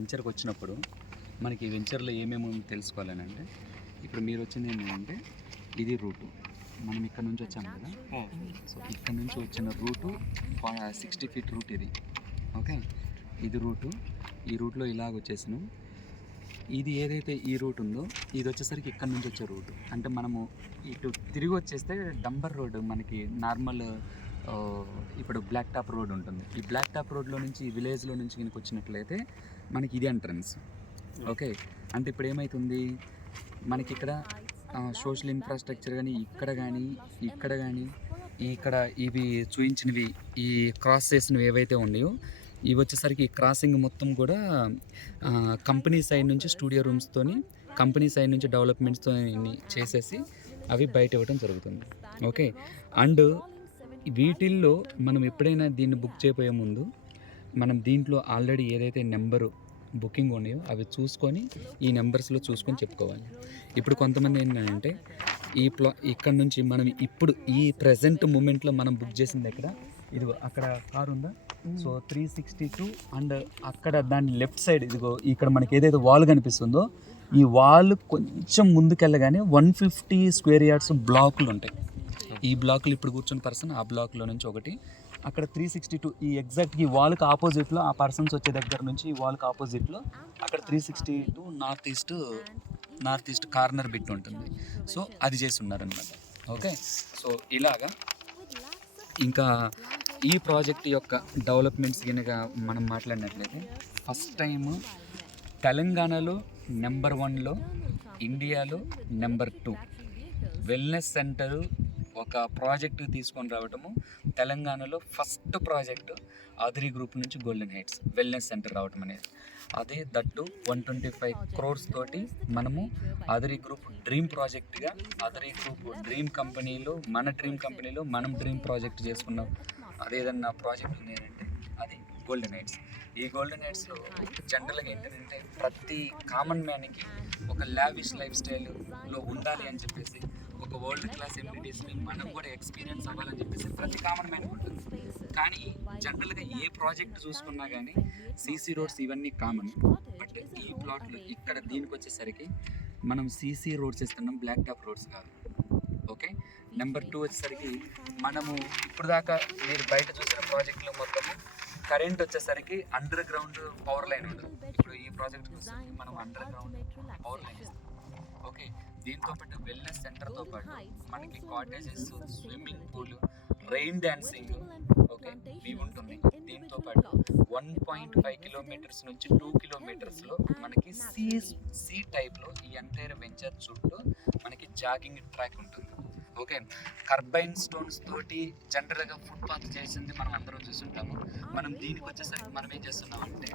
వెంచర్కి వచ్చినప్పుడు మనకి ఈ వెంచర్లో ఏమేమి తెలుసుకోవాలని అంటే, ఇప్పుడు మీరు వచ్చింది ఏంటంటే ఇది రూటు. మనం ఇక్కడ నుంచి వచ్చాము కదా, సో ఇక్కడ నుంచి వచ్చిన రూటు 60 ఫీట్ రూట్ ఇది. ఓకే, ఇది రూటు. ఈ రూట్లో ఇలాగ వచ్చేసాను. ఇది ఏదైతే ఈ రూట్ ఉందో ఇది వచ్చేసరికి ఇక్కడ నుంచి వచ్చే రూటు. అంటే మనము ఇటు తిరిగి వచ్చేస్తే డంబర్ రోడ్, మనకి నార్మల్ ఇప్పుడు బ్లాక్ టాప్ రోడ్ ఉంటుంది. ఈ బ్లాక్ టాప్ రోడ్లో నుంచి ఈ విలేజ్లో నుంచి కనుక వచ్చినట్లయితే మనకి ఇది ఎంట్రన్స్. ఓకే, అంటే ఇప్పుడు ఏమవుతుంది, మనకి ఇక్కడ సోషల్ ఇన్ఫ్రాస్ట్రక్చర్ కానీ ఇక్కడ కానీ ఇక్కడ ఇవి చూయించినవి, ఈ క్రాస్ చేసినవి ఏవైతే ఉన్నాయో ఇవి వచ్చేసరికి క్రాసింగ్ మొత్తం కూడా కంపెనీ సైడ్ నుంచి స్టూడియో రూమ్స్తోని, కంపెనీ సైడ్ నుంచి డెవలప్మెంట్స్తో చేసేసి అవి బయట ఇవ్వడం జరుగుతుంది. ఓకే, అండ్ వీటిల్లో మనం ఎప్పుడైనా దీన్ని బుక్ చేయబోయే ముందు మనం దీంట్లో ఆల్రెడీ ఏదైతే నెంబరు బుకింగ్ ఉన్నాయో అవి చూసుకొని ఈ నెంబర్స్లో చూసుకొని చెప్పుకోవాలి. ఇప్పుడు కొంతమంది ఏంటంటే ఇక్కడ నుంచి మనం ఇప్పుడు ఈ ప్రజెంట్ మూమెంట్లో మనం బుక్ చేసిన దగ్గర ఇదిగో అక్కడ కార్ ఉందా, సో 362 అండ్ అక్కడ దాని లెఫ్ట్ సైడ్ ఇదిగో ఇక్కడ మనకి ఏదైతే వాల్ కనిపిస్తుందో ఈ వాల్ కొంచెం ముందుకెళ్ళగానే 150 స్క్వేర్ యార్డ్స్ బ్లాకులు ఉంటాయి. ఈ బ్లాక్లు ఇప్పుడు కూర్చున్న పర్సన్ ఆ బ్లాక్లో నుంచి ఒకటి, అక్కడ 362 ఈ ఎగ్జాక్ట్ ఈ వాల్కి ఆపోజిట్లో ఆ పర్సన్స్ వచ్చే దగ్గర నుంచి ఈ వాల్కి ఆపోజిట్లో అక్కడ 362 నార్త్ ఈస్ట్ కార్నర్ బిట్ ఉంటుంది. సో అది చేసి ఉన్నారనమాట. ఓకే, సో ఇలాగా ఇంకా ఈ ప్రాజెక్ట్ యొక్క డెవలప్మెంట్స్ కనుక మనం మాట్లాడినట్లయితే ఫస్ట్ టైము తెలంగాణలో నెంబర్ 1లో, ఇండియాలో నెంబర్ 2 వెల్నెస్ సెంటరు ఒక ప్రాజెక్టు తీసుకొని రావటము. తెలంగాణలో ఫస్ట్ ప్రాజెక్టు ఆదిరి గ్రూప్ నుంచి గోల్డెన్ హైట్స్ వెల్నెస్ సెంటర్ రావటం అనేది. అదే దట్టు 125 crores తోటి మనము ఆదిరి గ్రూప్ డ్రీమ్ ప్రాజెక్ట్గా, ఆదిరి గ్రూప్ డ్రీమ్ కంపెనీలో మనం డ్రీమ్ ప్రాజెక్ట్ చేసుకున్నాం. అదేదన్నా ప్రాజెక్ట్ ఉంది అంటే అది గోల్డెన్ హైట్స్. ఈ గోల్డెన్ హైట్స్లో జనరల్గా ఏంటంటే ప్రతి కామన్ మ్యాన్కి ఒక లావిష్ లైఫ్ స్టైల్లో ఉండాలి అని చెప్పేసి, ఒక వరల్డ్ క్లాస్ ఎమ్యూనిటీస్ని మనం కూడా ఎక్స్పీరియన్స్ అవ్వాలని చెప్పేసి ప్రతి కామన్ మ్యాన్కి ఉంటుంది. కానీ జనరల్గా ఏ ప్రాజెక్ట్ చూసుకున్నా కానీ సీసీ రోడ్స్ ఇవన్నీ కామన్. బట్ ఈ ప్లాట్లు ఇక్కడ దీనికి వచ్చేసరికి మనం సీసీ రోడ్స్ ఇస్తున్నాం, బ్లాక్ టాప్ రోడ్స్ కాదు. ఓకే, నెంబర్ 2 వచ్చేసరికి మనము ఇప్పుడు దాకా మీరు బయట చూసిన ప్రాజెక్టులో మొత్తము కరెంట్ వచ్చేసరికి అండర్ గ్రౌండ్ పవర్ లైన్ ఉండదు. ఇప్పుడు ఈ ప్రాజెక్ట్ మనం అండర్ గ్రౌండ్ పవర్ లైన్ ఇస్తాం. ఓకే, దీంతో పాటు వెల్నెస్ సెంటర్తో పాటు మనకి cottages, swimming pool, rain dancing, okay ఇవి ఉంటుంది. దీంతో పాటు 1.5 కిలోమీటర్స్ నుంచి 2 కిలోమీటర్స్లో మనకి సీ టైప్లో ఈ ఎంటైర్ వెంచర్ చుట్టూ మనకి జాగింగ్ ట్రాక్ ఉంటుంది. ఓకే, కర్బైన్ స్టోన్స్ తోటి జనరల్గా ఫుట్పాత్ చేసింది మనం అందరం చూస్తుంటాము. మనం దీనికి వచ్చేసరికి మనం ఏం చేస్తున్నాం అంటే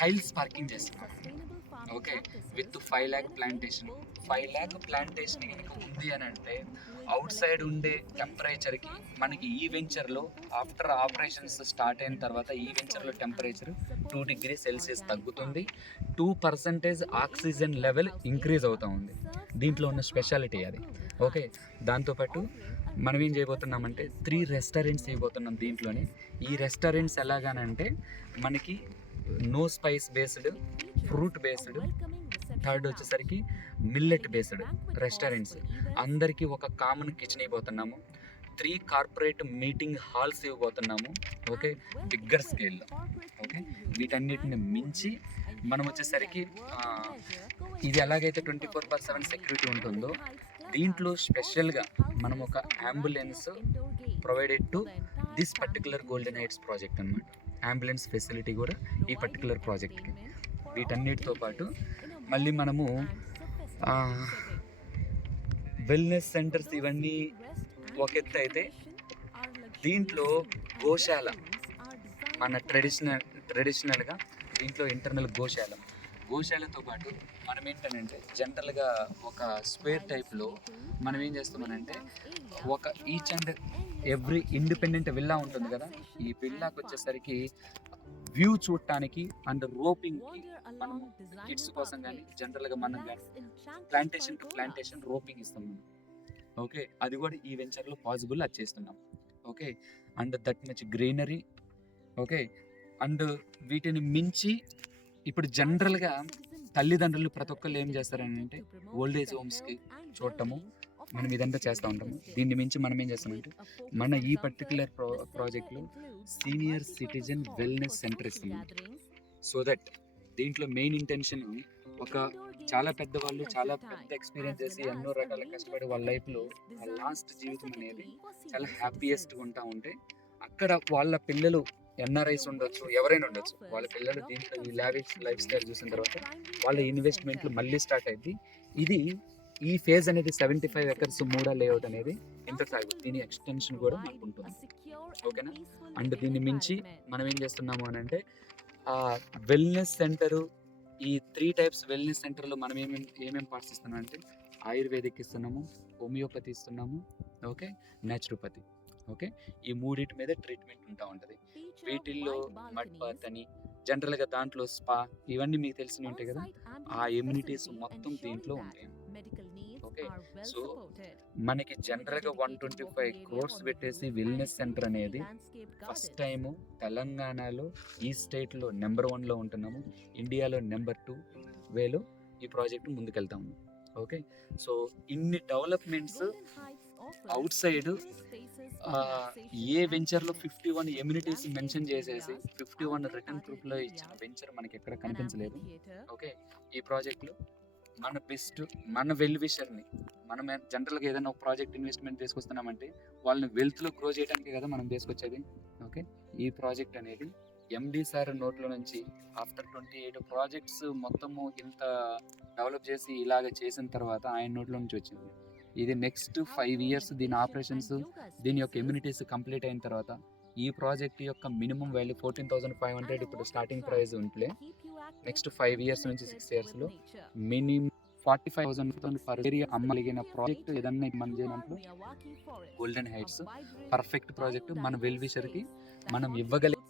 టైల్స్ పార్కింగ్ చేస్తున్నాం. Okay, with 5 lakh plantation. 5 lakh plantation కనుక ఉంది అని అంటే అవుట్ సైడ్ ఉండే టెంపరేచర్కి మనకి ఈ వెంచర్లో ఆఫ్టర్ ఆపరేషన్స్ స్టార్ట్ అయిన తర్వాత ఈ వెంచర్లో టెంపరేచర్ 2 degrees Celsius తగ్గుతుంది. 2% ఆక్సిజన్ లెవెల్ ఇంక్రీజ్ అవుతూ ఉంది. దీంట్లో ఉన్న స్పెషాలిటీ అది. ఓకే, దాంతోపాటు మనం ఏం చేయబోతున్నామంటే 3 రెస్టారెంట్స్ చేయబోతున్నాం దీంట్లోనే. ఈ రెస్టారెంట్స్ ఎలాగానంటే మనకి no spice based, fruit based, third వచ్చేసరికి మిల్లెట్ బేస్డ్ రెస్టారెంట్స్. అందరికీ ఒక కామన్ కిచెన్ ఇవ్వబోతున్నాము. 3 కార్పొరేట్ మీటింగ్ హాల్స్ ఇవ్వబోతున్నాము. ఓకే, బిగ్గర్ స్కేల్లో. ఓకే, వీటన్నిటిని మించి మనం వచ్చేసరికి ఇది ఎలాగైతే 24/7 సెక్యూరిటీ ఉంటుందో దీంట్లో స్పెషల్గా మనం ఒక ambulance provided to this particular golden heights project అనమాట. అంబులెన్స్ ఫెసిలిటీ కూడా ఈ పర్టికులర్ ప్రాజెక్ట్కి. వీటన్నిటితో పాటు మళ్ళీ మనము వెల్నెస్ సెంటర్స్ ఇవన్నీ ఒక ఎత్తు అయితే దీంట్లో గోశాల, మన ట్రెడిషనల్గా దీంట్లో ఇంటర్నల్ గోశాలతో పాటు మనం ఏంటంటే జనరల్గా ఒక స్క్వేర్ టైప్లో మనం ఏం చేస్తామనంటే ఒక each and every independent villa ఉంటుంది కదా, ఈ విల్లాకి వచ్చేసరికి వ్యూ చూడటానికి అండ్ రోపింగ్కి మనం కిడ్స్ కోసం కానీ జనరల్గా మనం కానీ ప్లాంటేషన్ టు ప్లాంటేషన్ రోపింగ్ ఇస్తాం మనం. ఓకే, అది కూడా ఈ వెంచర్లో పాసిబుల్ అది చేస్తున్నాం. Okay, and that much greenery. Okay, and వీటిని మించి ఇప్పుడు జనరల్గా తల్లిదండ్రులు ప్రతి ఒక్కళ్ళు ఏం చేస్తారంటే ఓల్డ్ ఏజ్ హోమ్స్కి చూడటము మనం ఇదంతా చేస్తూ ఉంటాము. దీన్ని మించి మనం ఏం చేస్తామంటే మన ఈ పర్టికులర్ ప్రాజెక్ట్లో సీనియర్ సిటిజన్ వెల్నెస్ సెంటర్ ఇస్తున్నాం. సో దట్ దీంట్లో మెయిన్ ఇంటెన్షన్ ఒక చాలా పెద్దవాళ్ళు చాలా పెద్ద ఎక్స్పీరియన్స్ చేసి ఎన్నో రకాల కష్టపడి వాళ్ళ లైఫ్లో లాస్ట్ జీవితం అనేది చాలా హ్యాపీయెస్ట్గా ఉంటా ఉంటే అక్కడ వాళ్ళ పిల్లలు ఎన్ఆర్ఐస్ ఉండొచ్చు, ఎవరైనా ఉండొచ్చు, వాళ్ళ పిల్లలు దీంట్లో ఈ లావిష్ లైఫ్ స్టైల్ చూసిన తర్వాత వాళ్ళ ఇన్వెస్ట్మెంట్లు మళ్ళీ స్టార్ట్ అయింది. ఇది ఈ ఫేజ్ అనేది 75 ఎకర్స్ మూడా లేఅవుట్ అనేది ఇంత సాగు, దీని ఎక్స్టెన్షన్ కూడా మనకు ఉంటుంది. ఓకేనా? అండ్ దీన్ని మించి మనం ఏం చేస్తున్నాము అని అంటే వెల్నెస్ సెంటరు, ఈ 3 టైప్స్ వెల్నెస్ సెంటర్లో మనం ఏమేమి పార్ట్స్ ఇస్తున్నాం అంటే ఆయుర్వేదిక్ ఇస్తున్నాము, హోమియోపతి ఇస్తున్నాము, ఓకే, న్యాచురోపతి. ఓకే, ఈ మూడింటి మీద ట్రీట్మెంట్ ఉంటా ఉంటుంది. వీటిల్లో మడ్ బాత్ అని జనరల్గా దాంట్లో స్పా ఇవన్నీ మీకు తెలిసి ఉంటాయి కదా, ఆ ఎమ్యూనిటీస్ మొత్తం దీంట్లో ఉంటాయి. ఓకే, సో మనకి జనరల్గా 125 crores పెట్టేసి వెల్నెస్ సెంటర్ అనేది ఫస్ట్ టైము తెలంగాణలో ఈ స్టేట్లో నెంబర్ 1లో ఉంటున్నాము, ఇండియాలో నెంబర్ 2 వేలో ఈ ప్రాజెక్ట్ ముందుకెళ్తాము. ఓకే, సో ఇన్ని డెవలప్మెంట్స్ అవుట్ సైడ్ ఏ వెంచర్లో 51 ఎమ్యూనిటీస్ మెన్షన్ చేసేసి 51 రిటర్న్ ప్రూఫ్లో ఇచ్చిన వెంచర్ మనకి ఎక్కడ కనిపించలేదు. ఓకే, ఈ ప్రాజెక్ట్లో మన బెస్ట్ మన వెల్ విషర్ని మనం జనరల్గా ఏదైనా ఒక ప్రాజెక్ట్ ఇన్వెస్ట్మెంట్ తీసుకొస్తున్నామంటే వాళ్ళని వెల్త్లో గ్రో చేయడానికి కదా మనం తీసుకొచ్చేది. ఓకే, ఈ ప్రాజెక్ట్ అనేది ఎండి సార్ నోట్లో నుంచి ఆఫ్టర్ 28 ప్రాజెక్ట్స్ మొత్తము ఇంత డెవలప్ చేసి ఇలాగ చేసిన తర్వాత ఆయన నోట్లో నుంచి వచ్చింది. ఇది నెక్స్ట్ 5 years దీని ఆపరేషన్స్, దీని యొక్క ఇమ్యూనిటీస్ కంప్లీట్ అయిన తర్వాత ఈ ప్రాజెక్ట్ యొక్క మినిమం వాల్యూ 14,500 ఇప్పుడు స్టార్టింగ్ ప్రైస్ ఉంటే నెక్స్ట్ 5 years నుంచి 6 yearsలో మినిమం 45,000 పర్ ఏరియా అమ్మగలిగిన ప్రాజెక్ట్ ఏదన్నా మనం చేయనప్పుడు గోల్డెన్ హైట్స్ పర్ఫెక్ట్ ప్రాజెక్ట్ మన వెల్ విషర్కి మనం ఇవ్వగలిగే